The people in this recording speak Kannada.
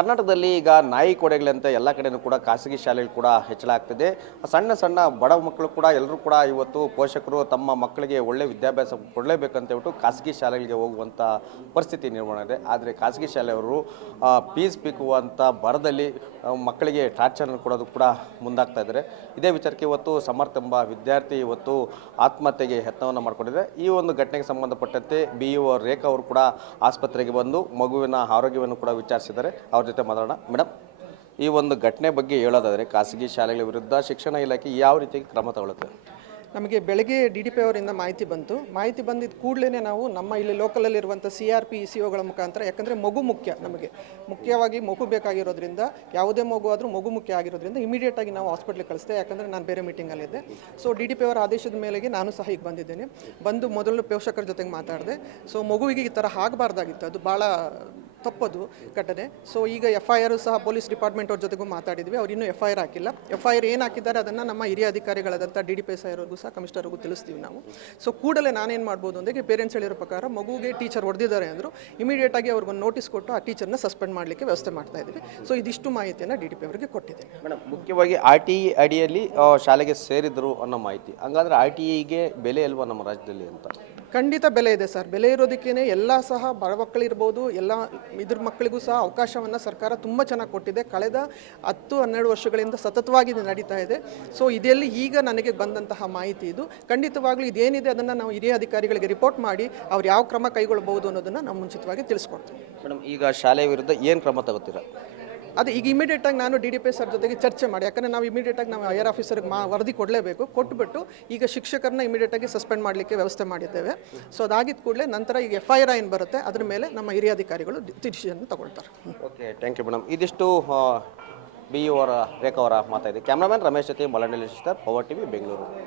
ಕರ್ನಾಟಕದಲ್ಲಿ ಈಗ ನಾಯಿ ಕೊಡೆಗಳಂತೆ ಎಲ್ಲ ಕಡೆಯೂ ಕೂಡ ಖಾಸಗಿ ಶಾಲೆಗಳು ಕೂಡ ಹೆಚ್ಚಳ ಆಗ್ತಿದೆ. ಸಣ್ಣ ಸಣ್ಣ ಬಡ ಮಕ್ಕಳು ಕೂಡ ಎಲ್ಲರೂ ಕೂಡ ಇವತ್ತು ಪೋಷಕರು ತಮ್ಮ ಮಕ್ಕಳಿಗೆ ಒಳ್ಳೆ ವಿದ್ಯಾಭ್ಯಾಸ ಕೊಡಲೇಬೇಕಂತ ಹೇಳ್ಬಿಟ್ಟು ಖಾಸಗಿ ಶಾಲೆಗಳಿಗೆ ಹೋಗುವಂಥ ಪರಿಸ್ಥಿತಿ ನಿರ್ಮಾಣ ಇದೆ. ಆದರೆ ಖಾಸಗಿ ಶಾಲೆಯವರು ಫೀಸ್ ಪೀಕುವಂಥ ಭರದಲ್ಲಿ ಮಕ್ಕಳಿಗೆ ಟಾರ್ಚರ್ ಕೊಡೋದು ಕೂಡ ಮುಂದಾಗ್ತಾ ಇದ್ದಾರೆ. ಇದೇ ವಿಚಾರಕ್ಕೆ ಇವತ್ತು ಸಮರ್ಥ ಎಂಬ ವಿದ್ಯಾರ್ಥಿ ಇವತ್ತು ಆತ್ಮಹತ್ಯೆಗೆ ಯತ್ನವನ್ನು ಮಾಡಿಕೊಂಡಿದೆ. ಈ ಒಂದು ಘಟನೆಗೆ ಸಂಬಂಧಪಟ್ಟಂತೆ BEO ರೇಖಾ ಅವರು ಕೂಡ ಆಸ್ಪತ್ರೆಗೆ ಬಂದು ಮಗುವಿನ ಆರೋಗ್ಯವನ್ನು ಕೂಡ ವಿಚಾರಿಸಿದ್ದಾರೆ. ಅವ್ರ ಜೊತೆ ಮಾತಾಡೋಣ. ಮೇಡಮ್, ಈ ಒಂದು ಘಟನೆ ಬಗ್ಗೆ ಹೇಳೋದಾದರೆ ಖಾಸಗಿ ಶಾಲೆಗಳ ವಿರುದ್ಧ ಶಿಕ್ಷಣ ಇಲಾಖೆ ಯಾವ ರೀತಿ ಕ್ರಮ ತಗೊಳ್ಳುತ್ತೆ? ನಮಗೆ ಬೆಳಗ್ಗೆ DDP ಅವರಿಂದ ಮಾಹಿತಿ ಬಂದಿದ್ದ ಕೂಡಲೇ ನಾವು ನಮ್ಮ ಇಲ್ಲಿ ಲೋಕಲಲ್ಲಿರುವಂಥ CRP ECOಗಳ ಮುಖಾಂತರ, ಯಾಕಂದರೆ ಮಗು ಮುಖ್ಯ, ನಮಗೆ ಮುಖ್ಯವಾಗಿ ಮಗು ಬೇಕಾಗಿರೋದ್ರಿಂದ, ಯಾವುದೇ ಮಗು ಆದರೂ ಮಗು ಮುಖ್ಯ ಆಗಿರೋದ್ರಿಂದ ಇಮಿಡಿಯೇಟಾಗಿ ನಾವು ಹಾಸ್ಪಿಟ್ಲಿಗೆ ಕಳಿಸ್ದೆ. ಯಾಕಂದರೆ ನಾನು ಬೇರೆ ಮೀಟಿಂಗಲ್ಲಿದ್ದೆ. ಸೊ DDP ಅವರ ಆದೇಶದ ಮೇಲೆಗೆ ನಾನು ಸಹ ಈಗ ಬಂದಿದ್ದೇನೆ. ಬಂದು ಮೊದಲು ಪೋಷಕರ ಜೊತೆಗೆ ಮಾತಾಡಿದೆ. ಸೊ ಮಗುವಿಗೆ ಈ ಥರ ಆಗಬಾರ್ದಾಗಿತ್ತು, ಅದು ಭಾಳ ತಪ್ಪದು ಘಟನೆ. ಸೊ ಈಗ FIR ಸಹ ಪೊಲೀಸ್ ಡಿಪಾರ್ಟ್ಮೆಂಟ್ ಅವ್ರ ಜೊತೆಗೂ ಮಾತಾಡಿದ್ವಿ. ಅವ್ರು ಇನ್ನೂ FIR ಹಾಕಿಲ್ಲ. FIR ಏನು ಹಾಕಿದ್ದಾರೆ ಅದನ್ನು ನಮ್ಮ ಹಿರಿಯ ಅಧಿಕಾರಿಗಳಾದಂಥ DDP ಸಾಹೇಬ್ರಿಗೂ ಸಹ ಕಮಿಷನರ್ಗೂ ತಿಳಿಸ್ತೀವಿ ನಾವು. ಸೊ ಕೂಡಲೇ ನಾನೇನು ಮಾಡ್ಬೋದು ಅಂದರೆ, ಪೇರೆಂಟ್ಸ್ ಹೇಳಿರೋ ಪ್ರಕಾರ ಮಗುಗೆ ಟೀಚರ್ ಹೊಡೆದಿದ್ದಾರೆ ಅಂದರು, ಇಮಿಡಿಯೇಟಾಗಿ ಅವ್ರಿಗೊಂದು ನೋಟಿಸ್ ಕೊಟ್ಟು ಆ ಟೀಚರ್ನ ಸಸ್ಪೆಂಡ್ ಮಾಡಲಿಕ್ಕೆ ವ್ಯವಸ್ಥೆ ಮಾಡ್ತಾ ಇದ್ದೀವಿ. ಸೊ ಇದಿಷ್ಟು ಮಾಹಿತಿಯನ್ನು DDP ಅವರಿಗೆ ಕೊಟ್ಟಿದ್ದೇನೆ. ಮೇಡಮ್, ಮುಖ್ಯವಾಗಿ RTE ಅಡಿಯಲ್ಲಿ ಶಾಲೆಗೆ ಸೇರಿದ್ರು ಅನ್ನೋ ಮಾಹಿತಿ. ಹಂಗಾದ್ರೆ RTEಗೆ ಬೆಲೆ ಇಲ್ವಾ ನಮ್ಮ ರಾಜ್ಯದಲ್ಲಿ ಅಂತ? ಖಂಡಿತ ಬೆಲೆ ಇದೆ ಸರ್. ಬೆಲೆ ಇರೋದಕ್ಕೇ ಎಲ್ಲ ಸಹ ಬಡ ಮಕ್ಕಳಿರ್ಬೋದು, ಎಲ್ಲ ಇದ್ರ ಮಕ್ಕಳಿಗೂ ಸಹ ಅವಕಾಶವನ್ನು ಸರ್ಕಾರ ತುಂಬ ಚೆನ್ನಾಗಿ ಕೊಟ್ಟಿದೆ. ಕಳೆದ 10-12 ವರ್ಷಗಳಿಂದ ಸತತವಾಗಿ ಇದು ನಡೀತಾ ಇದೆ. ಸೊ ಇದೆಲ್ಲಿ ಈಗ ನನಗೆ ಬಂದಂತಹ ಮಾಹಿತಿ ಇದು. ಖಂಡಿತವಾಗ್ಲೂ ಇದೇನಿದೆ ಅದನ್ನು ನಾವು ಹಿರಿಯ ಅಧಿಕಾರಿಗಳಿಗೆ ರಿಪೋರ್ಟ್ ಮಾಡಿ ಅವ್ರು ಯಾವ ಕ್ರಮ ಕೈಗೊಳ್ಳಬಹುದು ಅನ್ನೋದನ್ನು ನಾವು ಮುಂಚಿತವಾಗಿ ತಿಳಿಸ್ಕೊಡ್ತೀವಿ. ಮೇಡಮ್, ಈಗ ಶಾಲೆ ವಿರುದ್ಧ ಏನು ಕ್ರಮ ತಗೋತೀರಾ? ಅದು ಈಗ ಇಮಿಡಿಯೇಟಾಗಿ ನಾನು DDP ಸರ್ ಜೊತೆಗೆ ಚರ್ಚೆ ಮಾಡಿ, ಯಾಕಂದರೆ ನಾವು ಇಮಿಡಿಯೇಟಾಗಿ ನಾವು ಹೈಯರ್ ಆಫೀಸರ್ಗೆ ವರದಿ ಕೊಡಲೇಬೇಕು. ಕೊಟ್ಟುಬಿಟ್ಟು ಈಗ ಶಿಕ್ಷಕರನ್ನ ಇಮಿಡಿಯೇಟಾಗಿ ಸಸ್ಪೆಂಡ್ ಮಾಡಲಿಕ್ಕೆ ವ್ಯವಸ್ಥೆ ಮಾಡಿದ್ದೇವೆ. ಸೊ ಅದಾಗಿದ್ದ ಕೂಡಲೇ ನಂತರ ಈಗ FIR ಏನು ಬರುತ್ತೆ ಅದ್ರ ಮೇಲೆ ನಮ್ಮ ಹಿರಿಯ ಅಧಿಕಾರಿಗಳು ಡಿಸಿಷನ್ ತಗೊಳ್ತಾರೆ. Okay, thank you madam. ಇದಿಷ್ಟು BEO ರೇಖಾ ಅವರ ಮಾತಾಡಿದೆ. ಕ್ಯಾಮ್ರಾಮನ್ ರಮೇಶ್ ಜೊತೆ ಮಲಂಡಲಿ ಪವರ್ TV ಬೆಂಗಳೂರು.